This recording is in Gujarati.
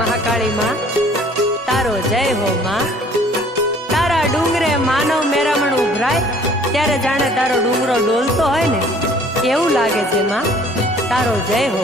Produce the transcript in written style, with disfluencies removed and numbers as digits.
મહાકાળી માં તારો જય હો માં। તારા ડુંગરે માનવ મેરામણ ઉભરાય ત્યારે જાણે તારો ડુંગરો ડોલતો હોય ને એવું લાગે છે માં, તારો જય હો।